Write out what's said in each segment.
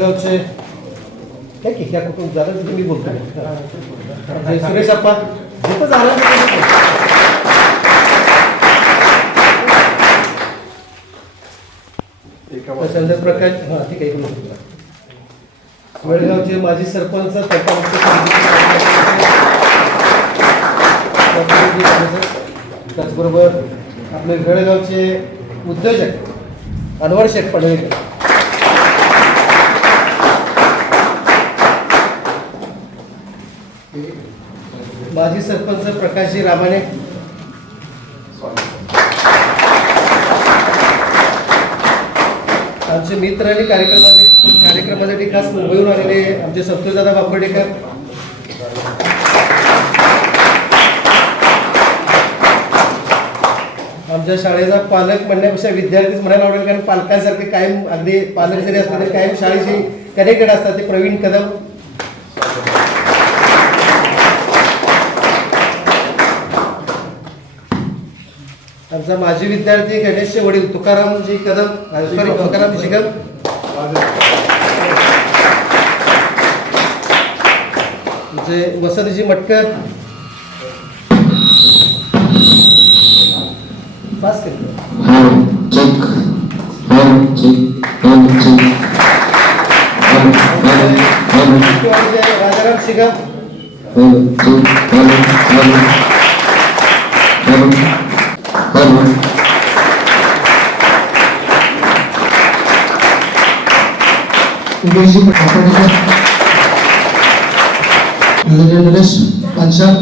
बेळगावचे काय की त्या कुठून झालं तिथे मी बोलतो हा. सुरेश अप्पा जिथं झालं. त्याच्यानंतर प्रकाश हां ठीक आहे माजी सरपंच त्याचबरोबर आपले बेळगावचे उद्योजक अनवर शेठ पडळकर माजी सरपंच प्रकाशजी रामाने. आमचे मित्र आणि कार्यक्रमाचे कार्यक्रमासाठी खास मुंबईहून आलेले आमचे सप्तदादा बापर्डेकर. आमच्या शाळेचा पालक म्हणण्यापेक्षा विद्यार्थीच म्हणायला आवडेल कारण पालकांसारखे कायम अगदी पालक जरी असतात कायम शाळेशी कनेक्टेड असतात ते प्रवीण कदम. आमचा माजी विद्यार्थी गणेशचे वडील तुकारामजी कदम सॉरी तुकाराम शिगम आमचे वसंतजी मटकर. पास केलं. Home Terima kasih kepada Pak Pansar. Pansar,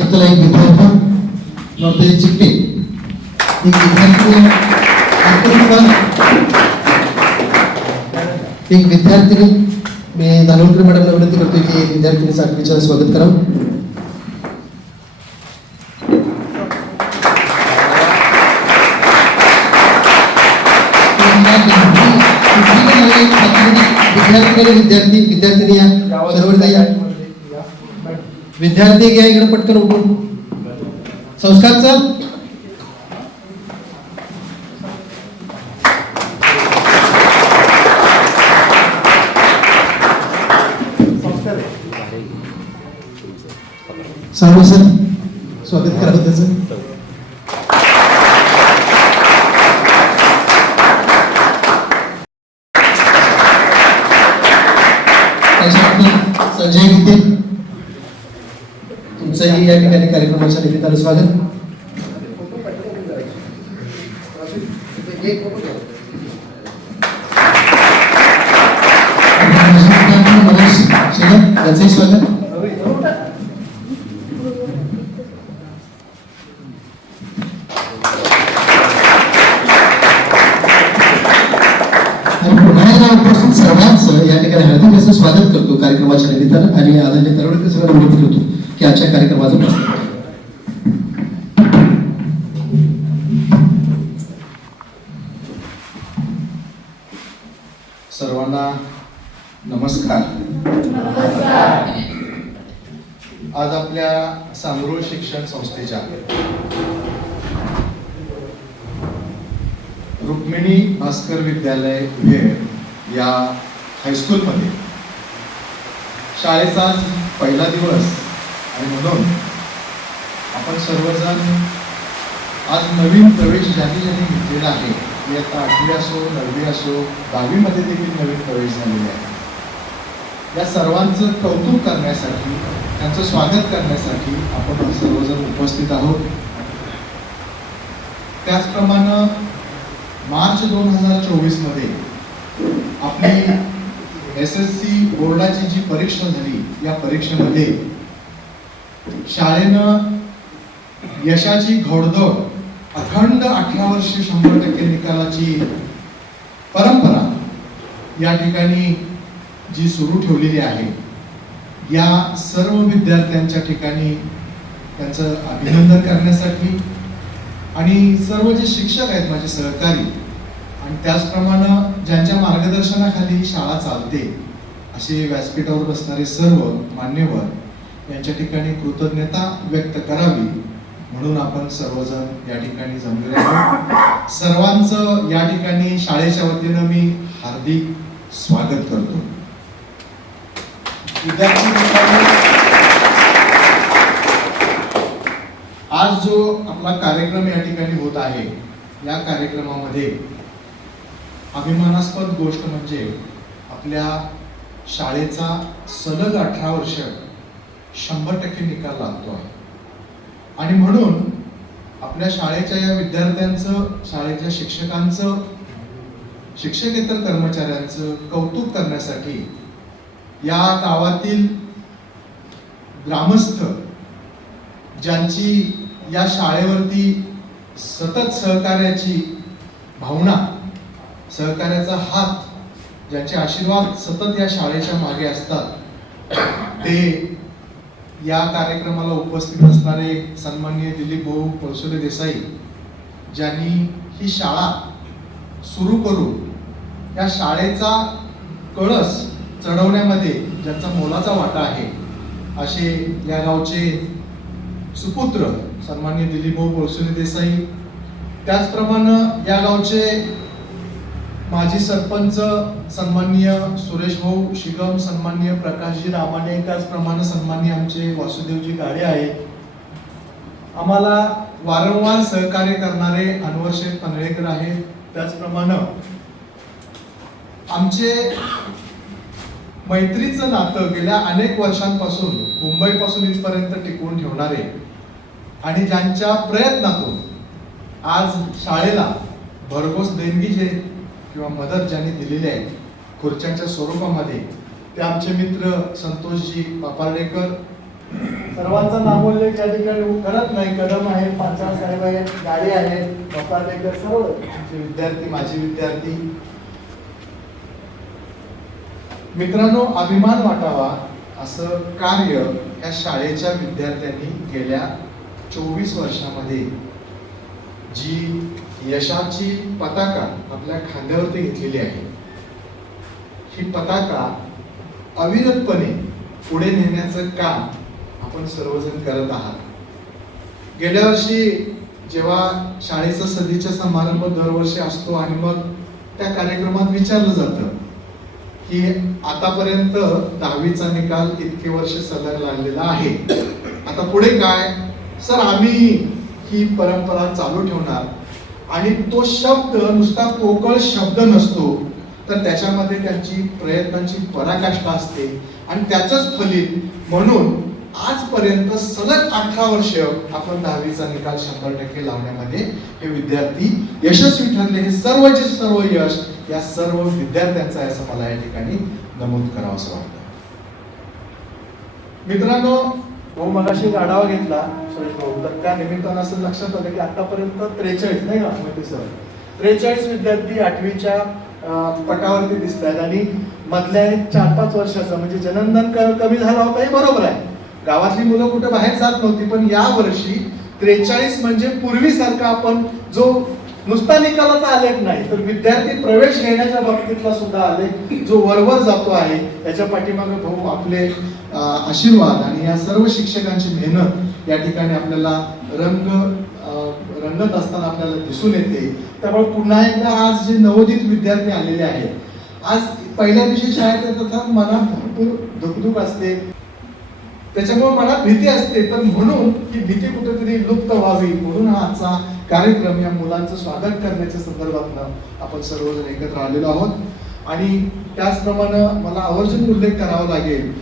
नव्याने प्रवेश घेतलेला एक विद्यार्थी नॉर्थे चिकटे एक विद्यार्थी एक विद्यार्थिनी मी दानवकर मॅडमला विनंती करतो की विद्यार्थिनीचं आठवीच्या स्वागत करावं विद्यार्थी घ्या इकडे पटकन उठून. संस्कारचं सांगू सर स्वागत करा त्याचं. ठिकाणी कार्यक्रमाच्या निमित्तानं स्वागत. स्वागत उपस्थित सर्वांचं या ठिकाणी हळदीचं स्वागत करतो. कार्यक्रमाच्या निमित्तानं आणि आदरणीय तरुण सगळ्यांना विनंती करतो. की आजच्या कार्यक्रमाचं प्रसारण करा. सर्वांना नमस्कार आज आपल्या सांगरूळ शिक्षण संस्थेच्या रुक्मिणी भास्कर विद्यालय वेळ या हायस्कूलमध्ये शाळेचा आज पहिला दिवस आणि म्हणून आपण सर्वजण आज नवीन प्रवेश ज्यांनी ज्यांनी घेतलेला आहे आता आठवी असो नववी असो दहावीमध्ये देखील नवीन प्रवेश झालेले आहे. या सर्वांचं कौतुक करण्यासाठी त्यांचं स्वागत करण्यासाठी आपण सर्वजण उपस्थित आहोत. त्याचप्रमाणे मार्च दोन हजार चोवीसमध्ये आपली एस एस सी बोर्डाची जी परीक्षा झाली या परीक्षेमध्ये शाळेनं यशाची घोडदौड अखंड अठरा वर्षे शंभर टक्के निकालाची परंपरा या ठिकाणी जी सुरू ठेवलेली आहे या सर्व विद्यार्थ्यांच्या ठिकाणी त्यांचं अभिनंदन करण्यासाठी आणि सर्व जे शिक्षक आहेत माझे सहकारी आणि त्याचप्रमाणे ज्यांच्या मार्गदर्शनाखाली शाळा चालते असे व्यासपीठावर बसणारे सर्व मान्यवर यांच्या ठिकाणी कृतज्ञता व्यक्त करावी म्हणून आपण सर्वजण या ठिकाणी जमलेलो आहोत. सर्वांचं या ठिकाणी शाळेच्या वतीनं मी हार्दिक स्वागत करतो. विद्यार्थी मित्रांनो, आज जो आपला कार्यक्रम या ठिकाणी होत आहे या कार्यक्रमामध्ये अभिमानास्पद गोष्ट म्हणजे आपल्या शाळेचा सलग अठरा वर्ष शंभर टक्के निकाल लागतो आहे. आणि म्हणून आपल्या शाळेच्या या विद्यार्थ्यांचं शाळेच्या शिक्षकांचं शिक्षकेतर कर्मचाऱ्यांचं कौतुक करण्यासाठी या गावातील ग्रामस्थ ज्यांची या शाळेवरती सतत सहकार्याची भावना सहकार्याचा हात ज्यांचे आशीर्वाद सतत या शाळेच्या मागे असतात ते या कार्यक्रमाला उपस्थित असणारे सन्माननीय दिलीप भाऊ पळसोले देसाई ज्यांनी ही शाळा सुरू करून या शाळेचा कळस चढवण्यामध्ये ज्यांचा मोलाचा वाटा आहे असे या गावचे सुपुत्र सन्मान्य दिलीपभाऊ भाऊ देसाई. त्याचप्रमाणे या गावचे माजी सरपंच सन्माननीय सुरेश भाऊ शिगम सन्माननीय प्रकाशजी रामाने त्याचप्रमाणे सन्माननीय आमचे वासुदेवजी गाडे आहेत आम्हाला वारंवार सहकार्य करणारे अनवर शेठ पनळेकर आहेत. त्याचप्रमाणे आमचे मैत्रीचं नातं गेल्या अनेक वर्षांपासून मुंबईपासून इथपर्यंत टिकवून ठेवणारे आणि ज्यांच्या प्रयत्नातून आज शाळेला भरघोस देणगी जे किंवा मदत ज्यांनी दिलेली आहे खुर्च्यांच्या स्वरूपामध्ये ते आमचे मित्र संतोषजी पापार्डेकर सर्वांचा नामोल्लेख या ठिकाणी करत नाही कदम आहे पांचाळ साहेब आहेत गाडी आहेत पापार्डेकर सर्व आमचे विद्यार्थी माजी विद्यार्थी. मित्रांनो अभिमान वाटावा असं कार्य या शाळेच्या विद्यार्थ्यांनी गेल्या चोवीस वर्षामध्ये जी यशाची पताका आपल्या खांद्यावरती घेतलेली आहे ही पताका अविरतपणे पुढे नेण्याचं काम आपण सर्वजण करत आहात. गेल्या वर्षी जेव्हा शाळेचा सदीचा समारंभ दरवर्षी असतो आणि मग त्या कार्यक्रमात विचारलं जातं की आतापर्यंत दहावीचा निकाल इतके वर्ष सदर लागलेला आहे. आता पुढे काय सर आम्ही ही परंपरा चालू ठेवणार. आणि तो शब्द नुसता पोकळ शब्द नसतो तर त्याच्यामध्ये त्यांची प्रयत्नांची पराकाष्ठा असते. आणि त्याचंच फलित म्हणून आजपर्यंत सलग अठरा वर्ष आपण दहावीचा निकाल शंभर टक्के लावण्यामध्ये हे विद्यार्थी यशस्वी ठरले. हे सर्व जे सर्व यश या सर्व विद्यार्थ्यांचं आहे असं मला या ठिकाणी नमूद करावं असं वाटतं. मित्रांनो भाऊ मगाशी आढावा घेतला सुरेश भाऊ. तर त्या निमित्तानं असं लक्षात आलं की आतापर्यंत त्रेचाळीस नाही का मोठी सर? त्रेचाळीस विद्यार्थी आठवीच्या पटावरती दिसत आहेत आणि मधल्या चार पाच वर्षाचा म्हणजे जनंदन कमी झाला होता हे बरोबर आहे. गावातली मुलं कुठे बाहेर जात नव्हती पण या वर्षी त्रेचाळीस म्हणजे पूर्वीसारखा आपण जो नुसता निकालाचा आलेख नाही तर विद्यार्थी प्रवेश घेण्याच्या बाबतीतला सुद्धा आलेख जो वरवर जातो आहे त्याच्या पाठीमागे भाऊ आपले आशीर्वाद आणि या सर्व शिक्षकांची मेहनत या ठिकाणी आपल्याला रंग रंगत असताना आपल्याला दिसून येते. त्यामुळे पुन्हा एकदा आज जे नवोदित विद्यार्थी आलेले आहेत आज पहिल्या दिवशी शाळेत येतात मनात भरपूर धुकधुक असते. त्याच्यामुळे मनात भीती असते. तर म्हणून ही भीती कुठेतरी लुप्त व्हावी. म्हणून हा आजचा कार्यक्रम या मुलांचं स्वागत करण्याच्या संदर्भात आपण सर्वजण एकत्र आलेलो आहोत. आणि त्याचप्रमाणे मला आवर्जून उल्लेख करावा लागेल.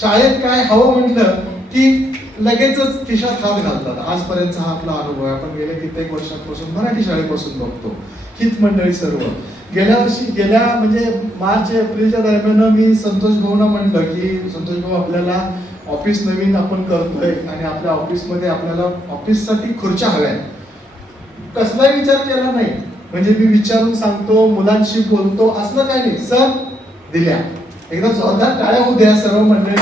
शाळेत काय हवं म्हटलं की लगेचच खिशात हात घालतात. आजपर्यंतचा हा आपला अनुभव आहे. आपण गेल्या कित्येक वर्षांपासून मराठी शाळेपासून बघतो. हित मंडळी सर्व. गेल्या वर्षी गेल्या म्हणजे मार्च एप्रिलच्या दरम्यान मी संतोष भाऊना म्हणलं की संतोष भाऊ आपल्याला ऑफिस नवीन आपण करतोय आणि आपल्या ऑफिसमध्ये आपल्याला ऑफिससाठी खुर्च्या हव्या कसलाही विचार केला नाही. म्हणजे मी विचारून सांगतो मुलांशी बोलतो असलं काही नाही. सर दिल्या. एकदम जोरदार टाळ्या होऊ द्या सर्व मंडळी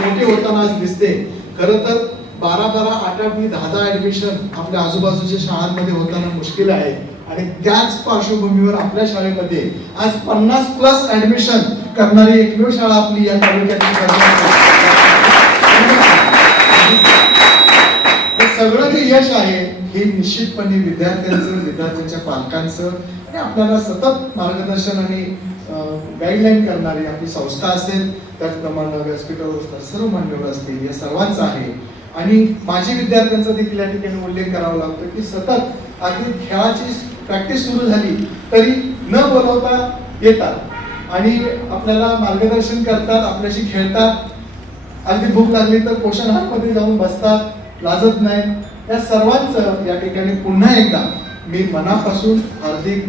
मोठी दिसते. खर तर बारा बारा आठ आठ दहा दहा ऍडमिशन आपल्या आजूबाजूच्या शाळांमध्ये होताना मुश्किल आहे. आणि त्याच पार्श्वभूमीवर आपल्या शाळेमध्ये आज पन्नास प्लस ऍडमिशन करणारी एकमेव शाळा आपली या तालुक्यातली सगळं जे यश आहे हे निश्चितपणे विद्यार्थ्यांचं विद्यार्थ्यांच्या पालकांचं आणि आपल्याला सतत मार्गदर्शन आणि गाईडलाईन करणारी आपली संस्था असेल त्याचप्रमाणे व्यासपीठावर असतात सर्व मान्यवर असतील या सर्वांचं आहे. आणि माझी विद्यार्थ्यांचा देखील या ठिकाणी उल्लेख करावा लागतो की सतत अगदी खेळाची प्रॅक्टिस सुरू झाली तरी न बोलवता येतात. आणि आपल्याला मार्गदर्शन करतात आपल्याशी खेळतात. अगदी भूक लागली तर पोषण आतमध्ये जाऊन बसतात लाजत नाही या सर्वांचं या ठिकाणी पुन्हा एकदा मी मनापासून हार्दिक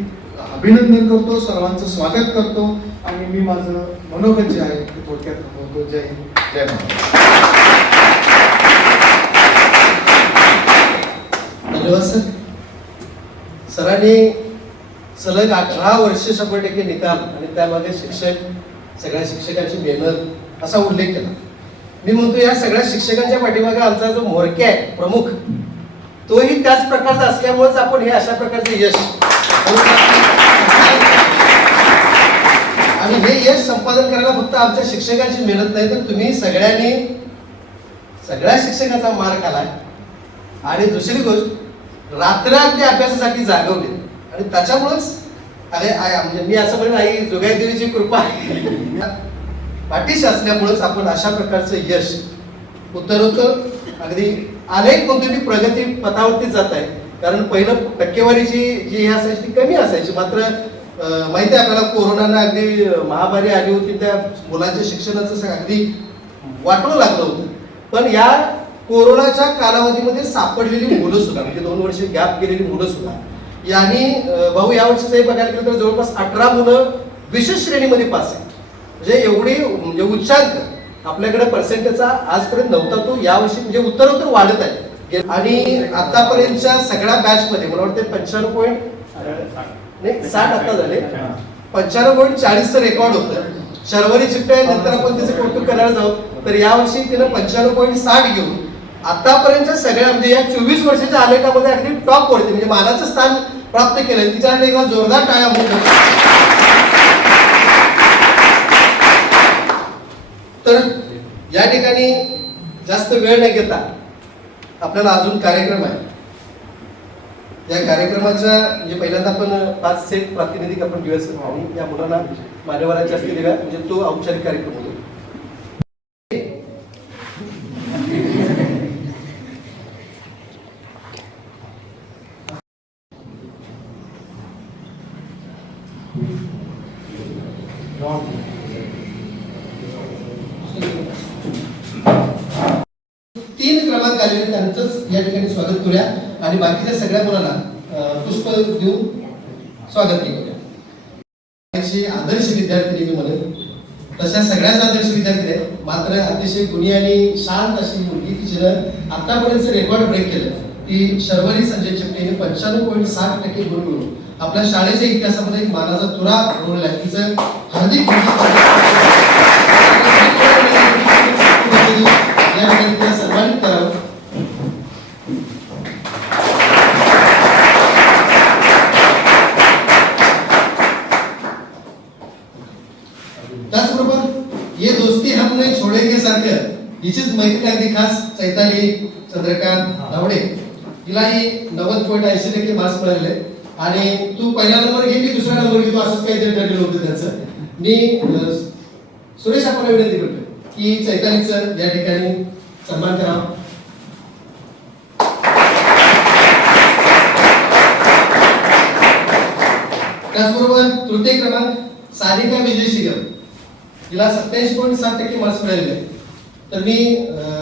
अभिनंदन करतो सर्वांचं स्वागत करतो आणि मी माझं मनोगत जे आहे ते थोडक्यात थांबवतो. जय हिंद. जय महाराज धन्यवाद सर. सरांनी सलग अठरा वर्ष शंभर टक्के निकाल आणि त्यामध्ये शिक्षक सगळ्या शिक्षकांची मेहनत असा उल्लेख केला. मी म्हणतो या सगळ्या शिक्षकांच्या पाठीमागे आमचा जो मोरके आहे प्रमुख तोही त्याच प्रकारचा असल्यामुळेच आपण हे अशा प्रकारचे यश आणि हे यश संपादन करायला फक्त आमच्या शिक्षकांची मेहनत नाही तर तुम्ही सगळ्यांनी सगळ्या शिक्षकांचा मार्क आलाय आणि दुसरी गोष्ट रात्रांती अभ्यासासाठी जागवली. आणि त्याच्यामुळेच अरे आय म्हणजे मी असं म्हणेन आई जोगाई देवीची कृपा आहे. पाठीशी असल्यामुळेच आपण अशा प्रकारचं यश उत्तरोत्तर अगदी अनेक कोणती प्रगती पथावरती जात आहे. कारण पहिलं टक्केवारीची जी हे असायची ती कमी असायची. मात्र माहिती आहे आपल्याला कोरोनानं अगदी महामारी आली होती त्या मुलांच्या शिक्षणाचं अगदी वाटवं लागलं होतं. पण या कोरोनाच्या कालावधीमध्ये सापडलेली मुलं सुद्धा म्हणजे दोन वर्ष गॅप गेलेली मुलं सुद्धा यांनी भाऊ या वर्षीचं हे बघायला गेलं तर जवळपास अठरा मुलं विशेष श्रेणीमध्ये पास आहेत. म्हणजे एवढी म्हणजे उच्चांक आपल्याकडे पर्सेंटेजचा आजपर्यंत नव्हता तो. यावर्षी म्हणजे उत्तरोत्तर वाढत आहे. आणि आतापर्यंतच्या सगळ्या बॅच मध्ये मला वाटतं पंच्याण्णव पॉईंट नाही साठ आता झाले. पंच्याण्णव पॉईंट चाळीसचं रेकॉर्ड होतं. शर्वरी चिपटे नंतर आपण त्याचं कौतुक करायला जाऊ. तर यावर्षी तिनं पंच्याण्णव पॉईंट साठ घेऊन आतापर्यंत सगळ्या म्हणजे या चोवीस वर्षाच्या आलेखामध्ये अगदी टॉप वरती म्हणजे मानाचं स्थान प्राप्त केलं तिच्याकडे एकदा जोरदार टाळ्या होऊ तर या ठिकाणी जास्त वेळ नाही घेता आपल्याला अजून कार्यक्रम आहे. या कार्यक्रमाचा म्हणजे पहिल्यांदा आपण पाच सेट प्रातिनिधिक आपण दिवस या मुलांना मान्यवरांच्या असतील म्हणजे तो औपचारिक कार्यक्रम होतो तीन क्रमांक आलेले त्यांचंच या ठिकाणी स्वागत करूया आणि बाकीच्या सगळ्या मुलांना पुष्प देऊन स्वागत करूया आदर्श विद्यार्थी मी म्हणेन. तशा सगळ्याच आदर्श विद्यार्थी आहेत. मात्र अतिशय गुणी आणि शांत अशी मुलगी तिच्यानं आतापर्यंत रेकॉर्ड ब्रेक केलं. ती शर्वरी संजय चिमटेने पंच्याण्णव पॉईंट साठ टक्के गुण मिळून आपल्या शाळेच्या इतिहासामध्ये एक मानाचा तुरा रोवलेला आहे तिचं हार्दिक या ठिकाणी तिला सन्मानित करावं त्याचबरोबर ये दोस्ती हम नहीं छोडेंगे सारखं हिचीच मैत्री अगदी खास चैताली चंद्रकांत धावडे. तिलाही नव्वद पॉईंट ऐंशी टक्के मार्क्स मिळाले आणि तू पहिला नंबर घे मी दुसरा नंबर घेतो असंच काहीतरी ठरलेलं होतं त्यांचं. मी सुरेश आपण विनंती करतो की चैतालीचं या ठिकाणी सन्मान करावा त्याचबरोबर तृतीय क्रमांक सारिका विजय शिगर तिला सत्याऐंशी पॉईंट सात टक्के मार्क्स मिळालेले. तर मी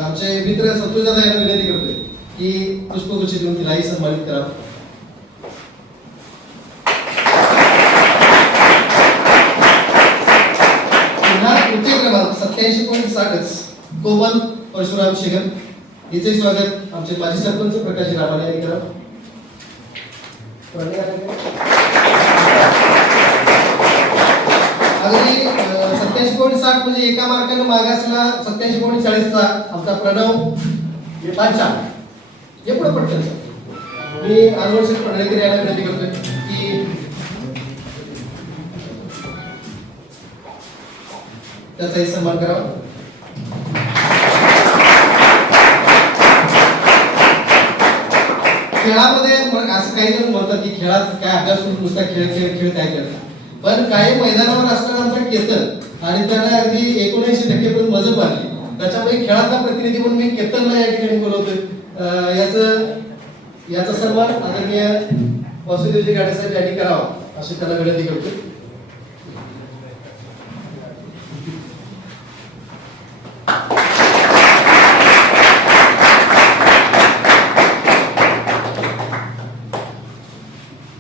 आमचे मित्र संतोषदा यांना विनंती करतोय की पुष्पगुच्छ देऊन तिलाही सन्मानित करा. पुन्हा तृतीय क्रमांक सत्याऐंशी पॉईंट साठच कोमल परशुराम शिगर हिचे स्वागत आमचे माजी सरपंच प्रकाश रामाने यांनी करावं अगदी सत्याऐंशी पॉईंट साठ म्हणजे एका मार्काने मागासला सत्याऐंशी पॉईंट चाळीसचा आमचा प्रणव बादशा हे पुढे पटकन मी अनुवर्षित पडळेकर यांना विनंती करतोय की त्याचाही सन्मान करावा. खेळामध्ये मग असं काही जण म्हणतात की खेळात काय अभ्यास करून नुसता खेळ खेळ खेळ काय करतात. पण काही मैदानावर असताना आमचा केतन आणि त्याला अगदी एकोणऐंशी टक्के पर्यंत मजल मारली त्याच्यामुळे खेळाचा प्रतिनिधी म्हणून मी केतनला या ठिकाणी बोलवतोय. याचं याचा सन्मान आदरणीय वासुदेवजी गाडे साहेब यांनी करावा अशी त्यांना विनंती करतो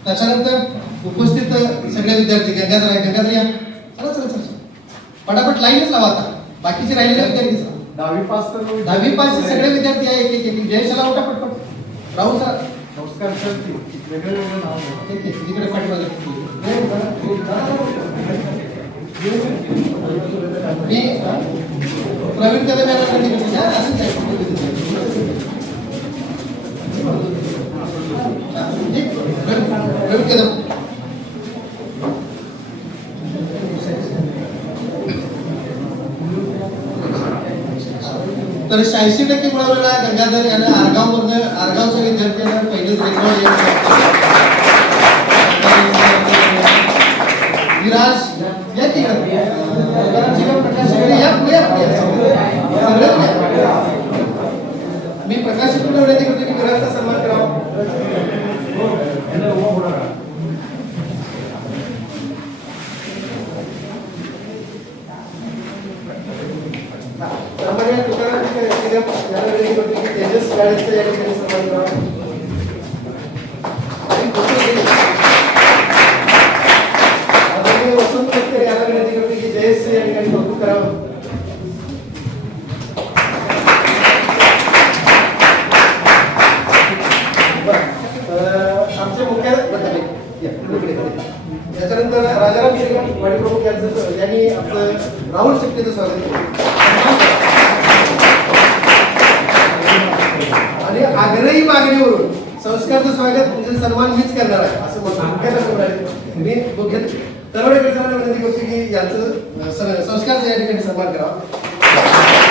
त्याच्यानंतर उपस्थित सगळे विद्यार्थी गंगाधर आहे गंगाधर या. पटापट लाईनच लावा आता बाकीचे राहिलेले विद्यार्थी. दहावी पास तर दहावी पाचचे सगळे विद्यार्थी आहे एक एक जयशाला उठा पटपट। राहू सर। नमस्कार सर वेगळं वेगळं नाव तिकडे पाठवा मी प्रवीण कदम यांना असंच आहे. ठीक. प्रवीण प्रवीण कदम तर शहाऐंशी टक्के मिळवलेला गंगाधर यांना आरगाव आरगावच्या विद्यार्थ्यांना पहिलेच रेकॉर्ड विराज या तिकडे या, मी प्रकाश शेगडे विनंती विराजचा सन्मान करावा. पुरस्कारचं स्वागत. म्हणजे सन्मान मीच करणार आहे. असं म्हणतो मी मुख्य तरवडेकर सरांना विनंती करतो की यांचं अं, संस्कारचा या ठिकाणी सन्मान करावा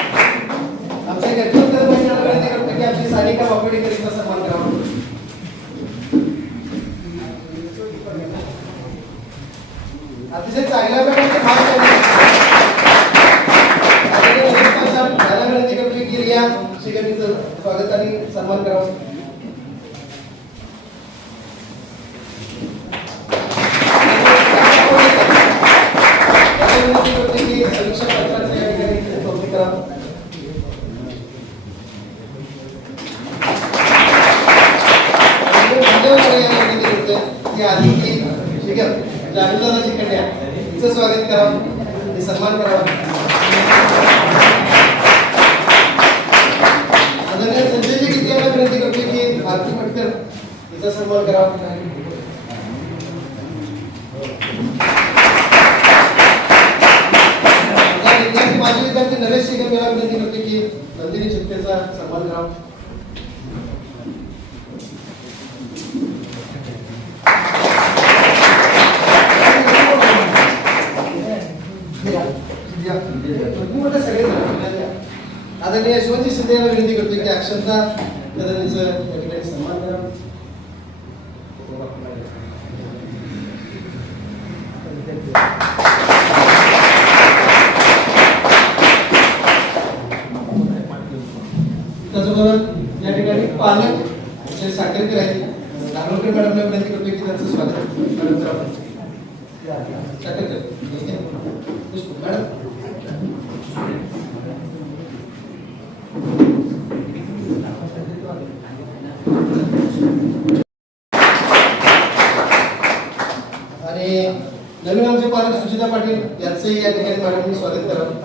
आमच्या गटवंतर महिन्याला विनंती करतो की आमची सानिका वाकडेकरीचा सन्मान करावा अतिशय चांगल्या प्रकारचे भाग त्यांनी आदरणीय महेश पासार यांना विनंती करतो की रिया शिकरणीचं स्वागत आणि सन्मान करावा यांना विनंती करतो की समीक्षा पत्राचं या ठिकाणी कौतुक करावं हिचं स्वागत करावं आणि सन्मान करावा आदरणीय संजयजी गीते यांना विनंती करतो की आरती पटकर हिचा सन्मान करावा आता विद्यार्थी माजी विद्यार्थी नरेश शेखर यांना विनंती करतो की नंदिनी चित्तेचा सन्मान करावा आदरणीय यशवंतजी शिंदे यांना विनंती करतो की अक्षरता कदमीचं या ठिकाणी सन्मान करावा त्याचबरोबर या ठिकाणी पालक जे साखरकर आहेत नागलोकर मॅडमला विनंती करतो की त्यांचं स्वागत मॅडम करा. साखरकर देशमुख मॅडम आणि नवीन आमचे पालक सुचिता पाटील यांचंही या ठिकाणी मॅडमनी स्वागत करावं.